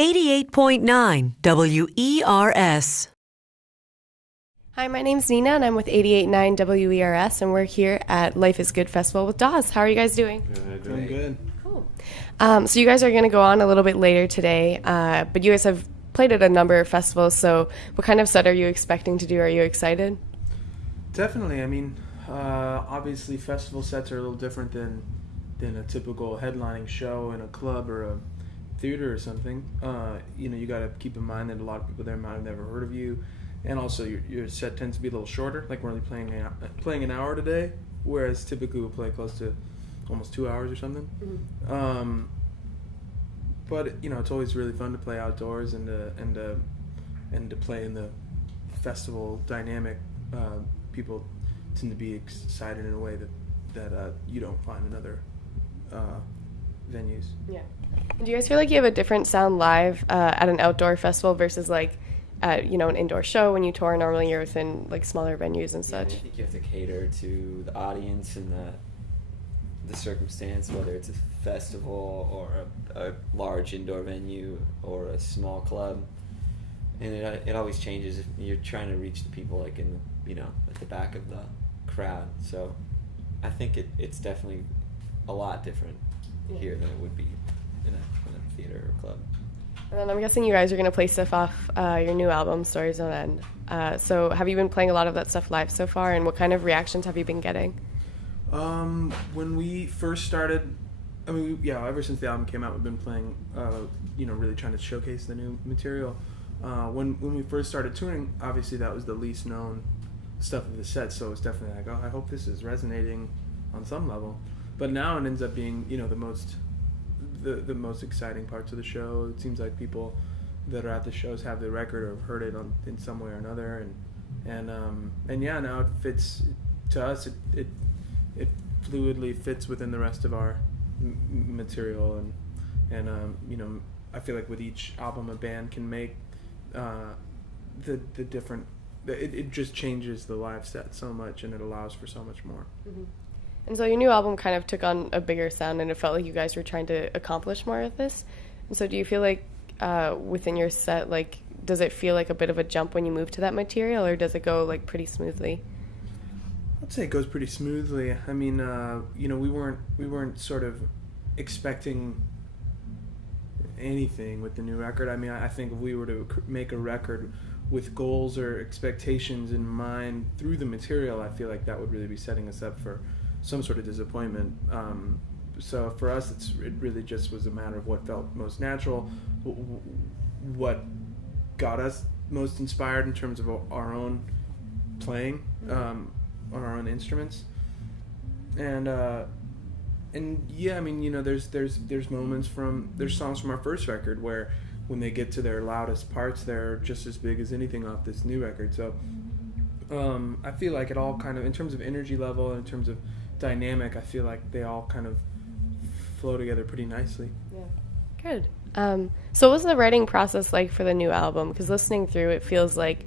88.9 WERS. Hi, my name's Nina, and I'm with 88.9 WERS, and we're here at Life is Good Festival with Dawes. How are you guys doing? Doing good. Cool. So you guys are going to go on a little bit later today, but you guys have played at a number of festivals, so what kind of set are you expecting to do? Are you excited? Definitely. I mean, obviously festival sets are a little different than a typical headlining show in a club or a theater or something. You got to keep in mind that a lot of people there might have never heard of you, and also your set tends to be a little shorter. Like we're only playing an hour today, whereas typically we'll play close to almost 2 hours or something. Mm-hmm. But it's always really fun to play outdoors and to play in the festival dynamic. People tend to be excited in a way that you don't find in other venues. Yeah. Do you guys feel like you have a different sound live at an outdoor festival versus like an indoor show when you tour? Normally you're within like smaller venues and such. I think you have to cater to the audience and the circumstance, whether it's a festival or a large indoor venue or a small club, and it always changes. You're trying to reach the people like in the at the back of the crowd. So I think it's definitely a lot different here than it would be in a theater or club. And then I'm guessing you guys are going to play stuff off your new album, Stories Don't End. So have you been playing a lot of that stuff live so far, and what kind of reactions have you been getting? When we first started, ever since the album came out, we've been playing, really trying to showcase the new material. When we first started touring, obviously that was the least known stuff of the set, so it's definitely like, I hope this is resonating on some level. But now it ends up being, the most exciting parts of the show. It seems like people that are at the shows have the record or have heard it in some way or another, and now it fits to us. It fluidly fits within the rest of our material, and I feel like with each album a band can make the different. It just changes the live set so much, and it allows for so much more. Mm-hmm. And so your new album kind of took on a bigger sound, and it felt like you guys were trying to accomplish more with this. And so do you feel like within your set, like, does it feel like a bit of a jump when you move to that material, or does it go like pretty smoothly? I'd say it goes pretty smoothly. I mean, we weren't sort of expecting anything with the new record. I mean, I think if we were to make a record with goals or expectations in mind through the material, I feel like that would really be setting us up for some sort of disappointment. So for us, it really just was a matter of what felt most natural, what got us most inspired in terms of our own playing on our own instruments, and yeah, I mean, there's moments there's songs from our first record where when they get to their loudest parts, they're just as big as anything off this new record. So I feel like it all kind of, in terms of energy level and in terms of dynamic, I feel like they all kind of flow together pretty nicely. Yeah, good. So what was the writing process like for the new album? Because listening through, it feels like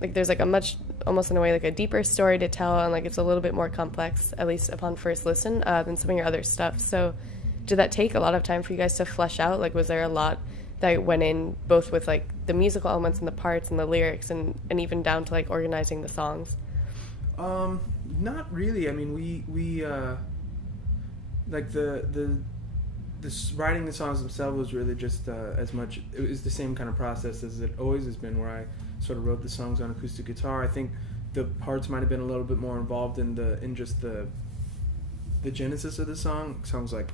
there's like a much, almost in a way, like a deeper story to tell, and like it's a little bit more complex, at least upon first listen, than some of your other stuff. So did that take a lot of time for you guys to flesh out? Like, was there a lot that went in, both with like the musical elements and the parts and the lyrics, and even down to like organizing the songs? Not really. I mean, we like the writing the songs themselves was really just as much. It was the same kind of process as it always has been, where I sort of wrote the songs on acoustic guitar. I think the parts might have been a little bit more involved in just the genesis of the song. Songs like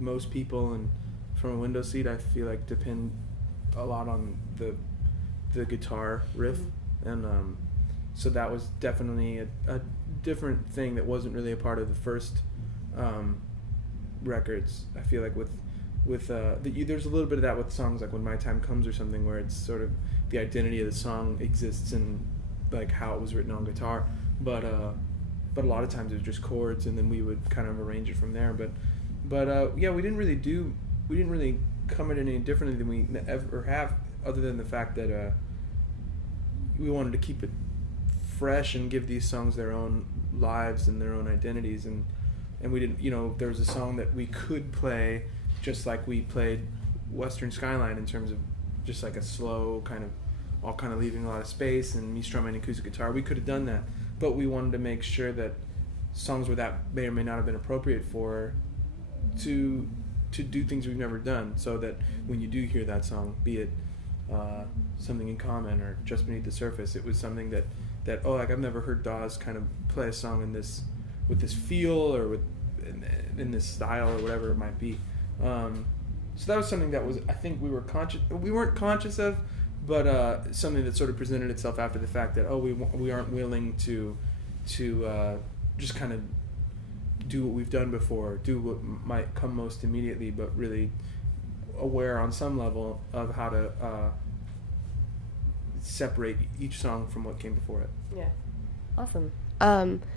Most People and From a Window Seat, I feel like depend a lot on the guitar riff, and so that was definitely a different thing that wasn't really a part of the first records. I feel like there's a little bit of that with songs like When My Time Comes or something, where it's sort of the identity of the song exists in like how it was written on guitar, but a lot of times it was just chords, and then we would kind of arrange it from there. But yeah, we didn't really come at it any differently than we ever have, other than the fact that we wanted to keep it fresh and give these songs their own lives and their own identities, and we didn't, there was a song that we could play just like we played Western Skyline in terms of just like a slow kind of, all kind of leaving a lot of space and me strumming acoustic guitar. We could have done that, but we wanted to make sure that songs where that may or may not have been appropriate for, to do things we've never done, so that when you do hear that song, be it Something in Common or Just Beneath the Surface, it was something that oh, like I've never heard Dawes kind of play a song in this, with this feel or in this style or whatever it might be. So that was something that was, I think we weren't conscious of, but something that sort of presented itself after the fact, that we aren't willing to just kind of do what we've done before, do what might come most immediately, but really aware on some level of how to separate each song from what came before it. Yeah. Awesome.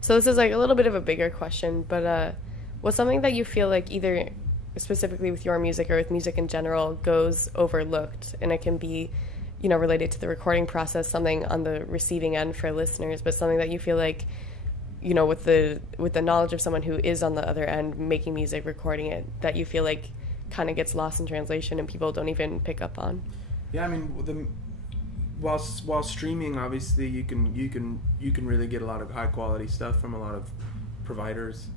So this is like a little bit of a bigger question, but what's something that you feel like either specifically with your music or with music in general goes overlooked? And it can be, you know, related to the recording process, something on the receiving end for listeners, but something that you feel like, you know, with the knowledge of someone who is on the other end making music, recording it, that you feel like kind of gets lost in translation and people don't even pick up on. Yeah, I mean, while streaming, obviously you can really get a lot of high quality stuff from a lot of providers.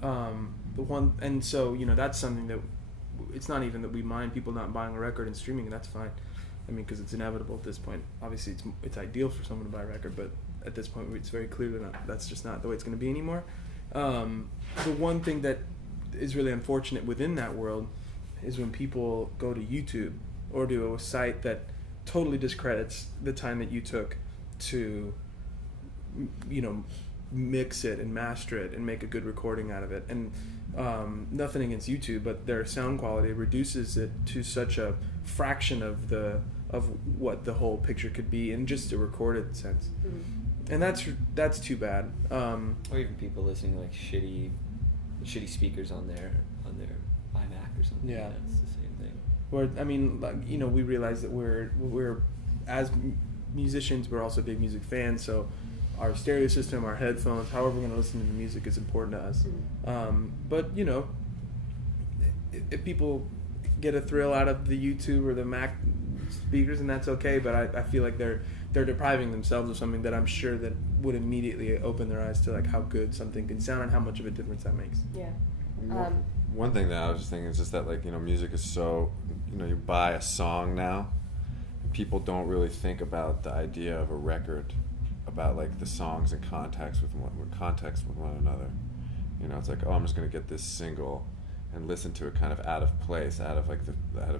And so, you know, that's something that it's not even that we mind people not buying a record and streaming. That's fine. I mean, because it's inevitable at this point. Obviously, it's ideal for someone to buy a record, but at this point, it's very clear that's just not the way it's going to be anymore. The one thing that is really unfortunate within that world is when people go to YouTube or to a site that totally discredits the time that you took to, you know, mix it and master it and make a good recording out of it. And nothing against YouTube, but their sound quality reduces it to such a fraction of what the whole picture could be in just a recorded sense. And that's too bad. Or even people listening to like shitty speakers on their iMac or something. Yeah, it's the same thing. Or I mean, like, you know, we realize that we're as musicians, we're also big music fans. So our stereo system, our headphones, however we're going to listen to the music is important to us. But you know, if people get a thrill out of the YouTube or the Mac speakers, and that's okay. But I feel like they're depriving themselves of something that I'm sure that would immediately open their eyes to like how good something can sound and how much of a difference that makes. Yeah. One thing that I was just thinking is just that, like, you know, music is so, you know, you buy a song now, and people don't really think about the idea of a record, about like the songs in context with one another. You know, it's like, oh, I'm just gonna get this single and listen to it kind of out of place, out of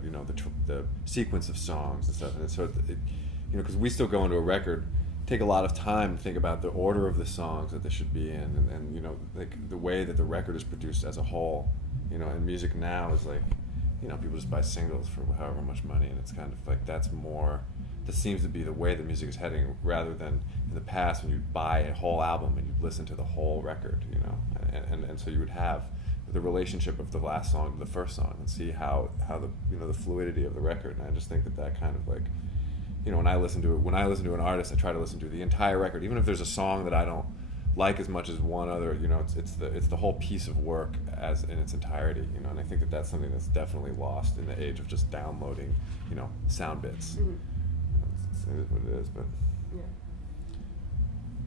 you know the sequence of songs and stuff. And so you know, because we still go into a record, take a lot of time to think about the order of the songs that they should be in, and you know, like the way that the record is produced as a whole. You know, and music now is like, you know, people just buy singles for however much money, and it's kind of like that seems to be the way the music is heading, rather than in the past when you'd buy a whole album and you'd listen to the whole record, you know, and so you would have the relationship of the last song to the first song and see how the, you know, the fluidity of the record. And I just think that kind of like, you know, when I listen to an artist, I try to listen to the entire record, even if there's a song that I don't like as much as one other. You know, it's the whole piece of work as in its entirety. You know, and I think that's something that's definitely lost in the age of just downloading, you know, sound bits. It is what it is, but yeah.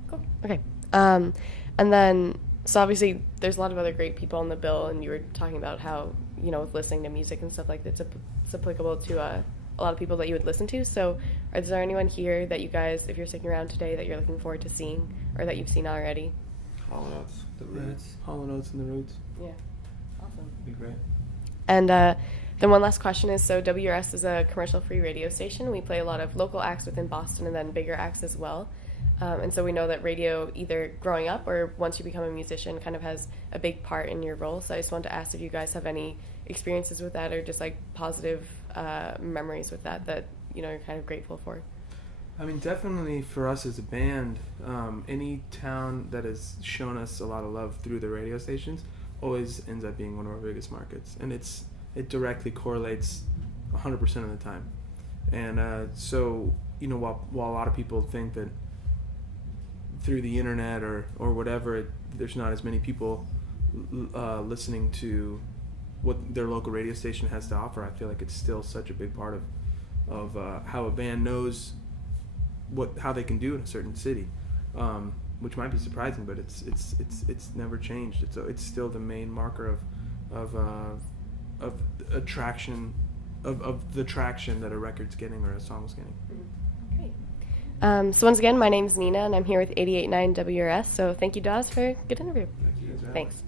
Cool. Okay. And then, so obviously there's a lot of other great people on the bill, and you were talking about how, you know, with listening to music and stuff like that, it's applicable to a lot of people that you would listen to. So is there anyone here that you guys, if you're sticking around today, that you're looking forward to seeing or that you've seen already? Hall & Oates, The Roots. Hall & Oates and The Roots. Yeah. Awesome. Be great. And then one last question is, so WRS is a commercial-free radio station. We play a lot of local acts within Boston and then bigger acts as well. And so we know that radio, either growing up or once you become a musician, kind of has a big part in your role. So I just wanted to ask if you guys have any experiences with that or just like positive memories with that, you know, you're kind of grateful for. I mean, definitely for us as a band, any town that has shown us a lot of love through the radio stations always ends up being one of our biggest markets. And it directly correlates 100% of the time. And so, you know, while a lot of people think that through the internet or whatever, there's not as many people listening to what their local radio station has to offer. I feel like it's still such a big part of how a band knows how they can do in a certain city, which might be surprising, but it's never changed. It's still the main marker of attraction, of the traction that a record's getting or a song's getting. Great. So once again, my name's Nina, and I'm here with 88.9 WRS. So thank you, Dawes, for a good interview. Thank you. Thanks.